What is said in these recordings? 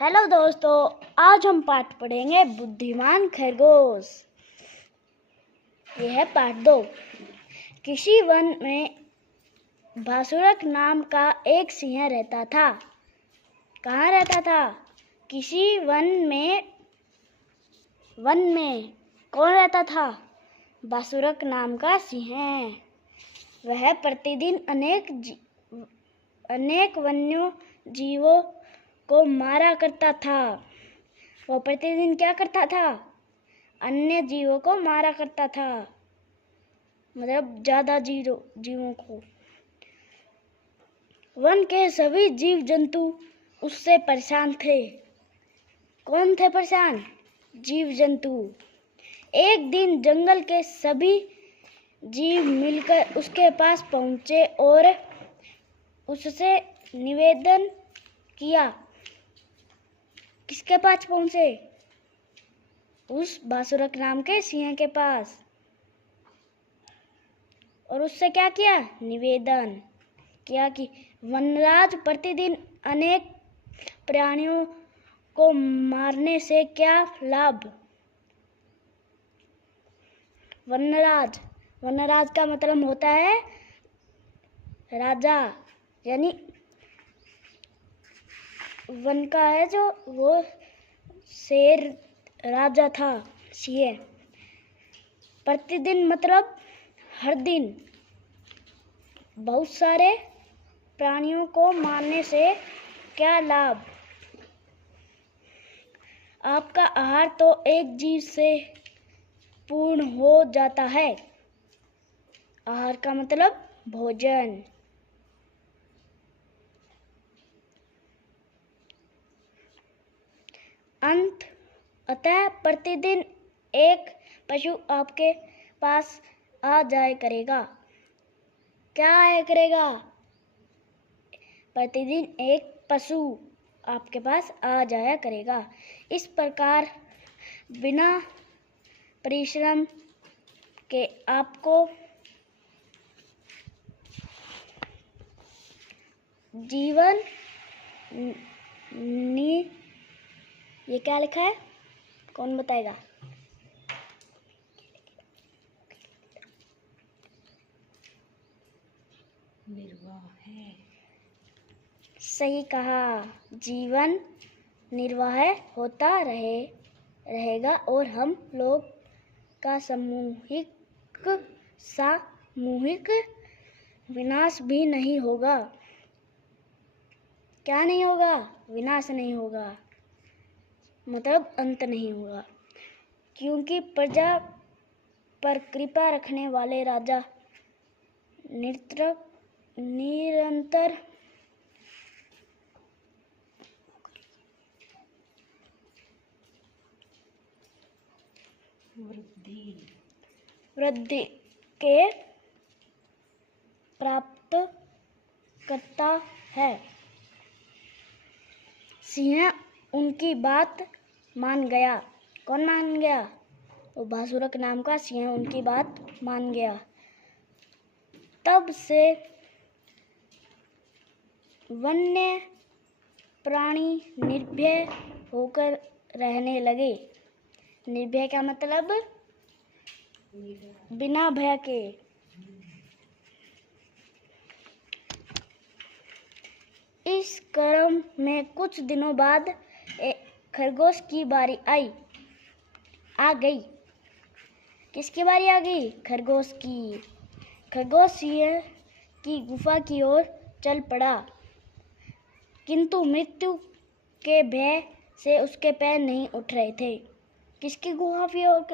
Hello दोस्तों, आज हम पाठ पढ़ेंगे बुद्धिमान खरगोश। यह है पाठ 2। किसी वन में भासुरक नाम का एक सिंह रहता था। कहाँ रहता था? किसी वन में कौन रहता था? भासुरक नाम का सिंह। वह प्रतिदिन अनेक वन्य जीवों को मारा करता था। वो प्रतिदिन क्या करता था? अन्य जीवों को मारा करता था, मतलब ज्यादा जीवों को। वन के सभी जीव जंतु उससे परेशान थे। कौन थे परेशान? जीव जंतु। एक दिन जंगल के सभी जीव मिलकर उसके पास पहुंचे और उससे निवेदन किया। किसके पास पहुंचे? उस भासुरक नाम के सिंह के पास। और उससे क्या किया? निवेदन किया कि वनराज, प्रतिदिन अनेक प्राणियों को मारने से क्या लाभ? वनराज का मतलब होता है राजा, यानी वन का है जो वो शेर राजा था, सिंह। प्रतिदिन मतलब हर दिन बहुत सारे प्राणियों को मारने से क्या लाभ? आपका आहार तो एक जीव से पूर्ण हो जाता है। आहार का मतलब भोजन। अतः प्रतिदिन एक पशु आपके पास आ जाया करेगा। क्या आया करेगा? प्रतिदिन एक पशु आपके पास आ जाया करेगा। इस प्रकार बिना परिश्रम के आपको जीवन ये क्या लिखा है? कौन बताएगा? निर्वाह है। सही कहा। जीवन निर्वाह होता रहेगा और हम लोग का सामूहिक विनाश भी नहीं होगा। क्या नहीं होगा? विनाश नहीं होगा, मतलब अंत नहीं होगा। क्योंकि प्रजा पर कृपा रखने वाले राजा निरंतर वृद्धि के प्राप्त करता है। सिंह उनकी बात मान गया। कौन मान गया? वो भासुरक नाम का सिंह उनकी बात मान गया। तब से वन्य प्राणी निर्भय होकर रहने लगे। निर्भय का मतलब बिना भय के। इस क्रम में कुछ दिनों बाद एक खरगोश की बारी आ गई। किसकी बारी आ गई? खरगोश की। खरगोश सिंह की गुफा की ओर चल पड़ा, किंतु मृत्यु के भय से उसके पैर नहीं उठ रहे थे। किसकी गुफा की ओर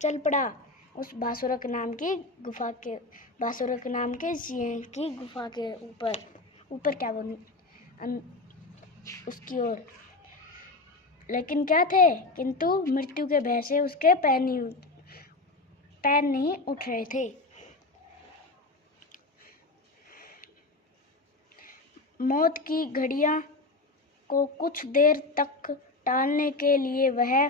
चल पड़ा? उस भासुरक नाम के सिंह की गुफा के ऊपर क्या बोलूं, उसकी ओर। लेकिन क्या थे? किंतु मृत्यु के भय से उसके पैर नहीं उठ रहे थे। मौत की घड़ियां को कुछ देर तक टालने के लिए वह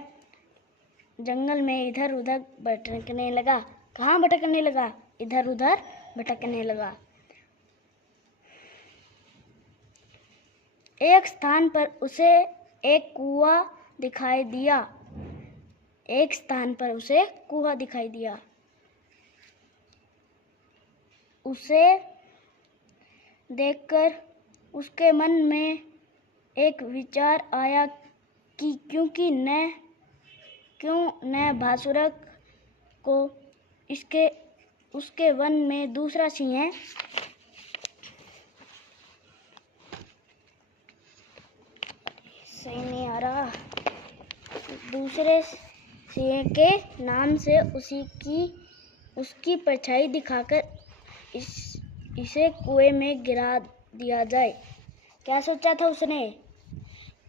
जंगल में इधर उधर भटकने लगा। कहाँ भटकने लगा? इधर उधर भटकने लगा। एक स्थान पर उसे एक कुआं दिखाई दिया। एक स्थान पर उसे कुआं दिखाई दिया। उसे देखकर उसके मन में एक विचार आया कि क्यों न भासुरक को उसके वन में दूसरा सिंह सही नहीं आ रहा, दूसरे सिंह के नाम से उसकी परछाई दिखाकर इसे कुएं में गिरा दिया जाए। क्या सोचा था उसने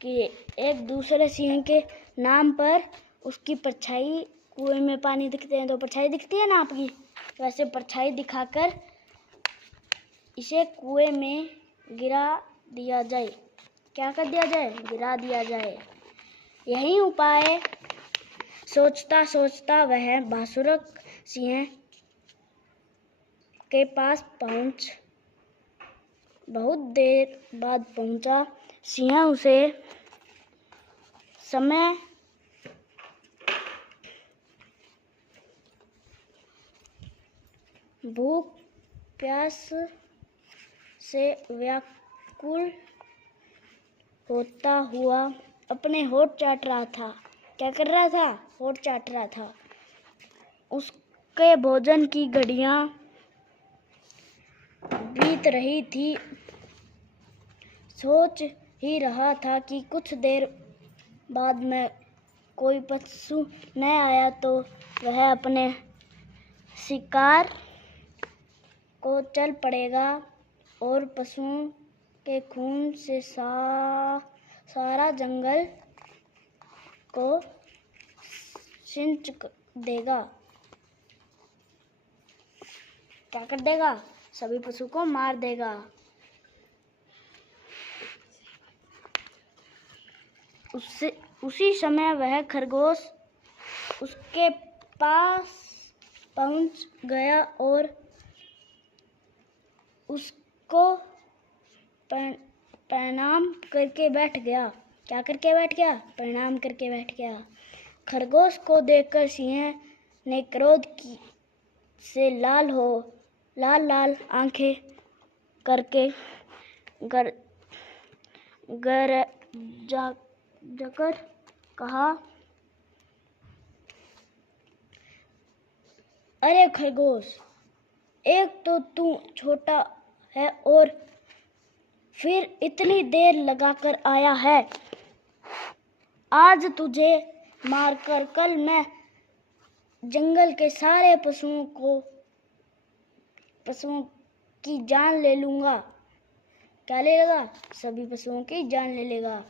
कि एक दूसरे सिंह के नाम पर उसकी परछाई, कुएं में पानी दिखते हैं तो परछाई दिखती है ना आपकी, वैसे परछाई दिखाकर इसे कुएं में गिरा दिया जाए। क्या कर दिया जाए? गिरा दिया जाए। यही उपाय सोचता सोचता वह भासुरक सिंह के पास बहुत देर बाद पहुंचा। सिंह उसे समय भूख प्यास से व्याकुल होता हुआ अपने होठ चाट रहा था। क्या कर रहा था? होठ चाट रहा था। उसके भोजन की घड़ियां बीत रही थी। सोच ही रहा था कि कुछ देर बाद में कोई पशु न आया तो वह अपने शिकार को चल पड़ेगा और पशुओं के खून से सारा जंगल को सिंच देगा। क्या कर देगा? सभी पशु को मार देगा। उसी समय वह खरगोश उसके पास पहुंच गया और उसको प्रणाम करके बैठ गया। क्या करके बैठ गया? प्रणाम करके बैठ गया। खरगोश को देखकर सिंह ने क्रोध से लाल आंखें करके जाकर कहा, अरे खरगोश, एक तो तू छोटा है और फिर इतनी देर लगाकर आया है। आज तुझे मारकर कल मैं जंगल के सारे पशुओं की जान ले लूंगा। क्या ले लेगा? सभी पशुओं की जान ले लेगा।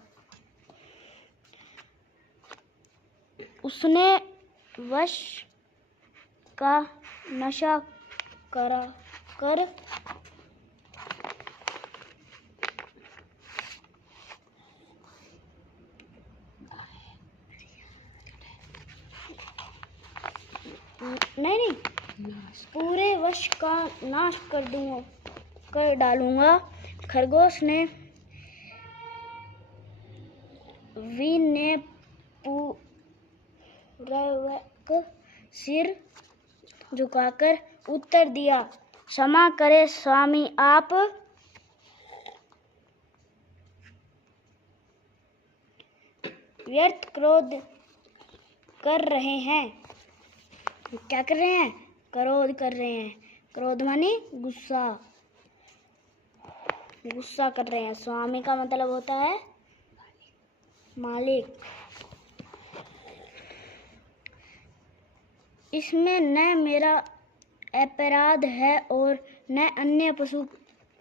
उसने वश का नशा कर नहीं पूरे वश का नाश कर डालूंगा। खरगोश ने पूर्वक सिर झुकाकर उत्तर दिया, क्षमा करे स्वामी, आप व्यर्थ क्रोध कर रहे हैं। क्या कर रहे हैं? क्रोध कर रहे हैं। क्रोध माने गुस्सा कर रहे हैं। स्वामी का मतलब होता है मालिक। इसमें न मेरा अपराध है और न अन्य पशु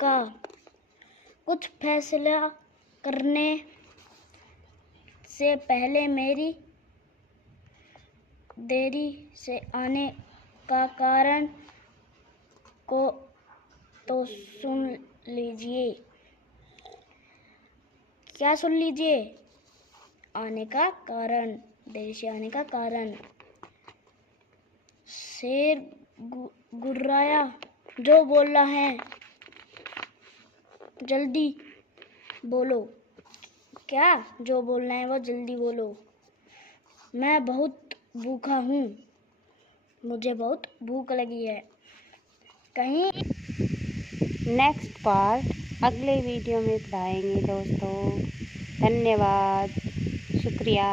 का। कुछ फैसला करने से पहले मेरी देरी से आने का कारण को तो सुन लीजिए। क्या सुन लीजिए? आने का कारण, देरी से आने का कारण। शेर गुर्राया, जो बोलना है जल्दी बोलो। क्या जो बोलना है वो जल्दी बोलो। मैं बहुत भूखा हूँ, मुझे बहुत भूख लगी है। कहीं नेक्स्ट पार्ट अगले वीडियो में पढ़ाएंगे दोस्तों। धन्यवाद, शुक्रिया।